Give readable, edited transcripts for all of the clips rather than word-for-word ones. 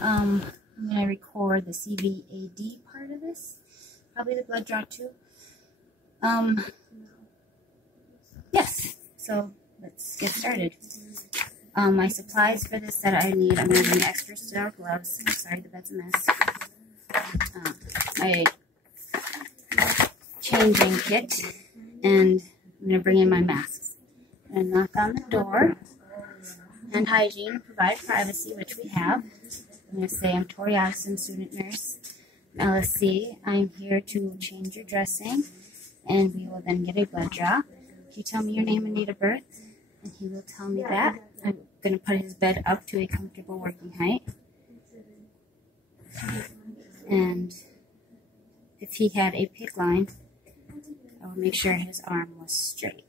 I'm going to record the CVAD part of this, probably the blood draw too. Yes, so let's get started. My supplies for this that I need, I'm using extra sterile gloves. Sorry, the bed's a mess. My changing kit, and I'm going to bring in my masks. I'm going to knock on the door. And hygiene, provide privacy, which we have. I'm going to say I'm Tori Addison, student nurse, LSC. I'm here to change your dressing, and we will then get a blood draw. You tell me your name and date of birth, and he will tell me that. I'm going to put his bed up to a comfortable working height. And if he had a PICC line, I will make sure his arm was straight.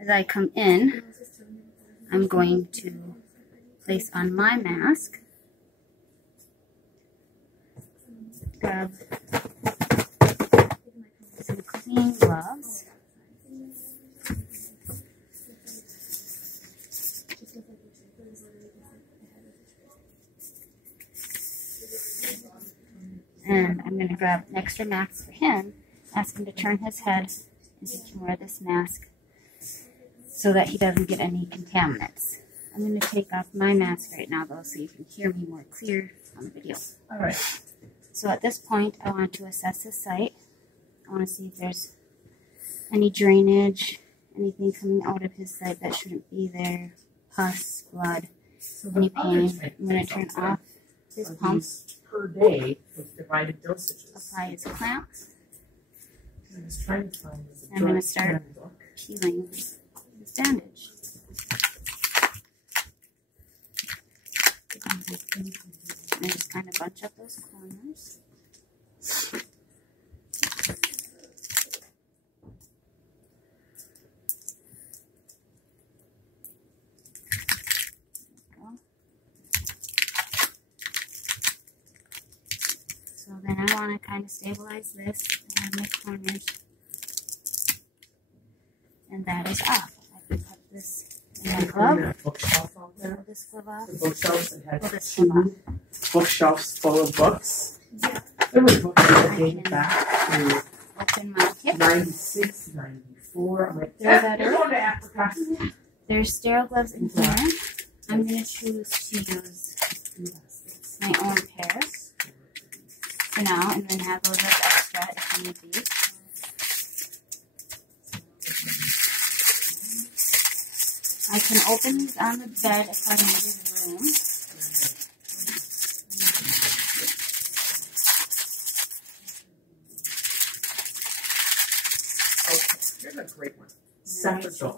As I come in, I'm going to place on my mask, grab some clean gloves, and I'm going to grab an extra mask for him, ask him to turn his head, and he can wear this mask so that he doesn't get any contaminants. I'm going to take off my mask right now, though, so you can hear me more clear on the video. All right. So at this point, I want to assess his site. I want to see if there's any drainage, anything coming out of his site that shouldn't be there, pus, blood, any pain. I'm going to turn off his pump. Per day with divided dosages. Apply his clamps. I was trying to find this. I'm going to start peeling his bandage. And just kind of bunch up those corners. So then I want to kind of stabilize this. I have my corners. And that is off. I can put this in my glove. Bookshelf out there. This glove off. The bookshelves that had this glove off. Bookshelves full of books. Yeah. There were books that dated back to open my kit. 96, 94. I'm like, they're going to Africa. There's sterile gloves in here. I'm going to choose to use my own pairs for now, and then have those as extra if need be. I can open these on the bed if I need room. Okay, here's a great one. Separate door.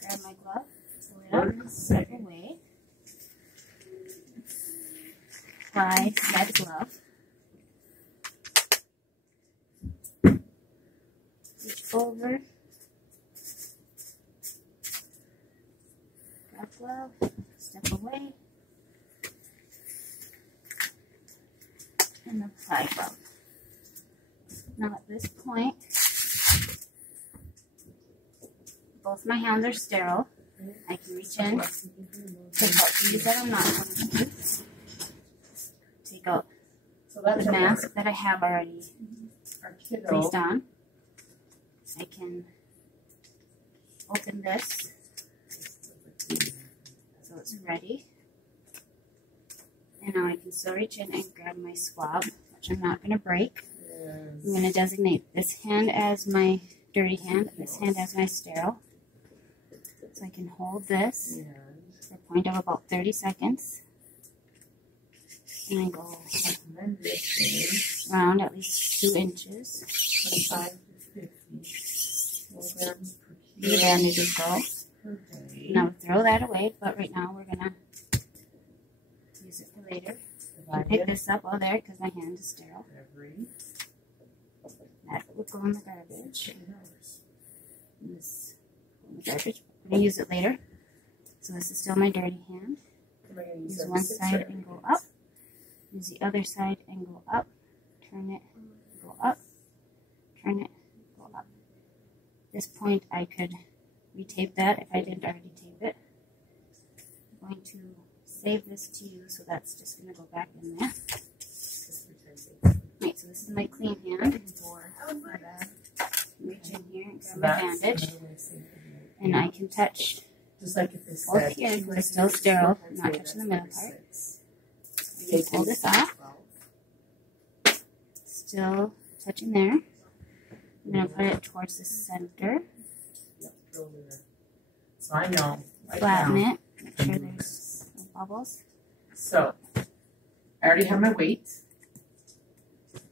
Grab my glove, pull it up, step away. Apply said glove. Reach over. Grab glove, step away, and apply glove. Now at this point, both my hands are sterile. I can reach in, take out these that I'm not going to use, take out the mask that I have already placed on. I can open this so it's ready. And now I can still reach in and grab my swab, which I'm not going to break. I'm going to designate this hand as my dirty hand, this hand as my sterile. So I can hold this for a point of about 30 seconds. And I go around at least 2 inches. 25 to 50 milligrams per kilo. The bandages go. Now throw that away, but right now we're going to use it for later. I'll pick this up all there because my hand is sterile. That would go in the garbage. This in the garbage. I'm going to use it later. So this is still my dirty hand. Use one side and go up. Use the other side and go up. Turn it, go up. Turn it, go up. At this point I could retape that if I didn't already tape it. I'm going to save this to you, so that's just going to go back in there. Right, so this is my clean hand. Reach in here and grab my bandage, and I can touch both here who are still sterile, not touching the middle part. You pull this off, still touching there. I'm going to put it towards the center. So I know. Flatten it, make sure there's no bubbles. So, I already have my weight.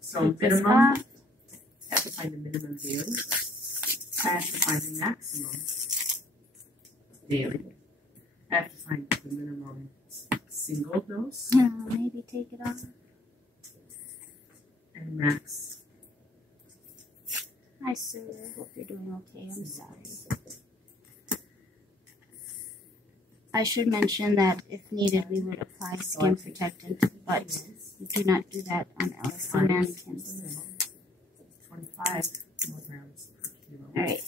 So Take this minimum, off. I have to find the minimum daily. I have to find the maximum daily. I have to find the minimum single dose. Maybe take it off. And max. Hi, sir. Hope you're doing okay. I'm sorry. I should mention that if needed, we would apply skin protectant, but we do not do that on LSC mannequins. 25 milligrams per kilo. Alright.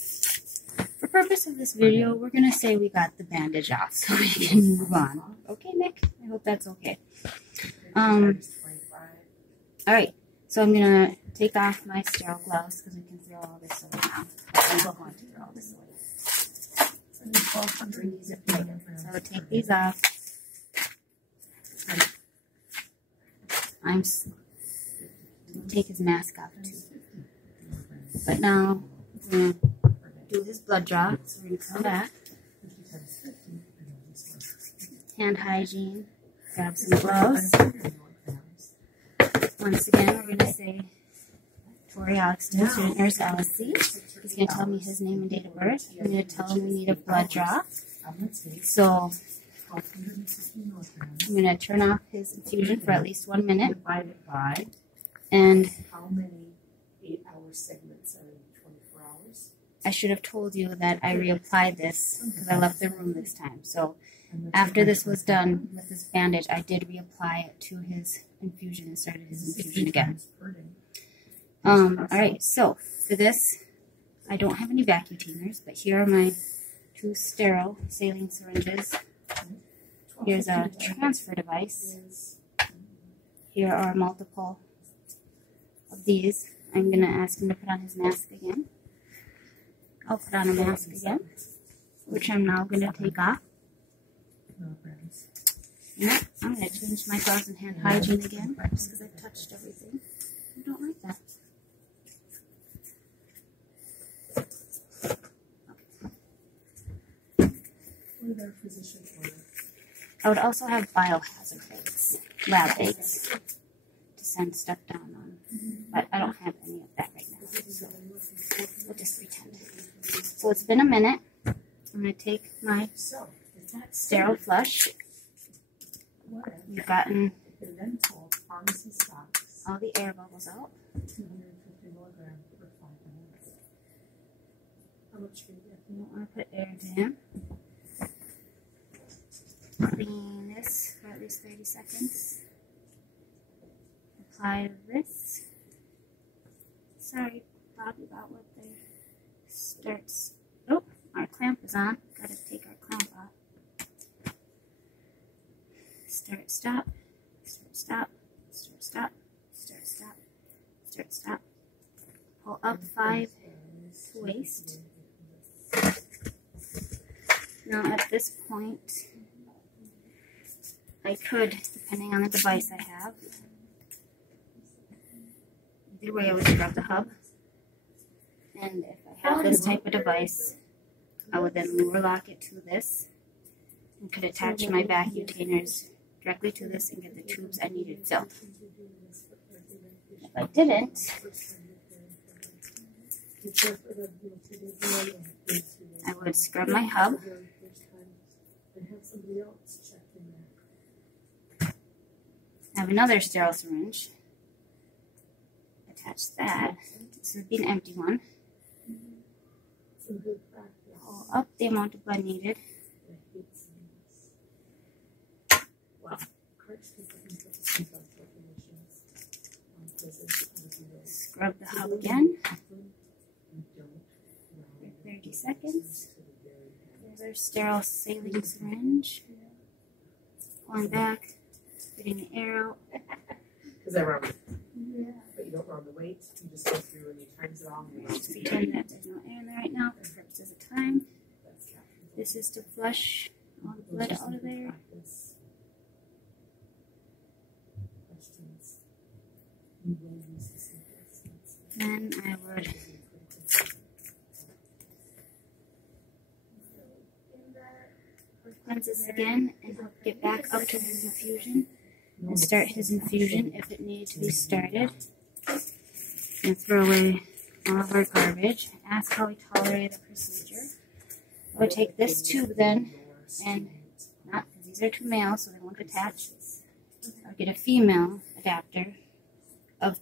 For purpose of this video, we're going to say we got the bandage off so we can move on. Okay, Nick? I hope that's okay. Alright. So I'm going to take off my sterile gloves because we can throw all this away now. I don't want to throw all this away. So take these off. Take his mask off too. But now we're going to do his blood draw. So we're going to come back. Hand hygiene. Grab some gloves. Once again, we're going to say Tori Alex, student nurse LSC. He's going to tell me his name and date of birth. I'm going to tell him we need a blood draw. So I'm going to turn off his infusion for at least 1 minute. And how many 8-hour segments are in 24 hours? I should have told you that I reapplied this because I left the room this time. So after this was done with this bandage, I did reapply it to his infusion and started his infusion again. Alright, so for this, I don't have any vacutainers, but here are my 2 sterile saline syringes. Here's a transfer device. Here are multiple of these. I'm going to ask him to put on his mask again. I'll put on a mask again, which I'm now going to take off. Yeah, I'm going to change my gloves and hand hygiene again, just because I've touched everything. I don't like that. I would also have biohazard bags, lab bags, to send stuff down on, but I don't have any of that right now, so we'll just pretend. So it's been a minute. I'm going to take my sterile flush. We've gotten all the air bubbles out. You don't want to put air into him. Clean this for at least 30 seconds. Apply this. Sorry, Bobby, about what there starts. Oh, our clamp is on. Gotta take our clamp off. Start, stop, start, stop, start, stop, start, stop, start, stop. Pull up 5 to waist. Now at this point, I could, depending on the device I have, either way I would scrub the hub. And if I have this type of device, I would then lure lock it to this and could attach my vacutainers directly to this and get the tubes I needed filled. If I didn't, I would scrub my hub. I have another sterile syringe. Attach that. This would be an empty one. Pull up the amount of blood needed. Scrub the hub again for 30 seconds. Another sterile saline syringe. pulling back, getting the arrow. Because I run, but you don't run the weight. You just go through and you times it all. And Just pretend that there's no air in there right now for purposes of time. This is to flush all the blood out of there. Then I would cleanse this again and get back up to his infusion and start his infusion if it needed to be started. And throw away all of our garbage. Ask how he tolerated the procedure. I would take this tube then, and not because these are two males, so they won't attach. I would get a female adapter,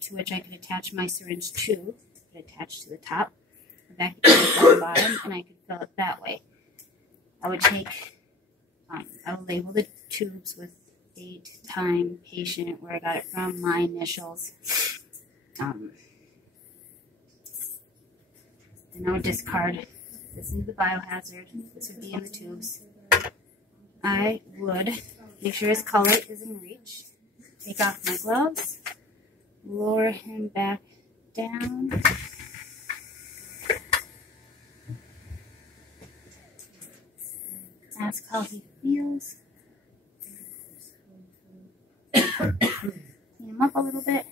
to which I could attach my syringe to. It could attach to the top, the back to the bottom, and I could fill it that way. I would take, I would label the tubes with date, time, patient, where I got it from, my initials. Then I would discard this into the biohazard. This would be in the tubes. I would make sure his collar is in reach. Take off my gloves. Lower him back down. Ask how he feels. Clean him up a little bit.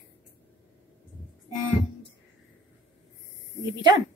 And you'd be done.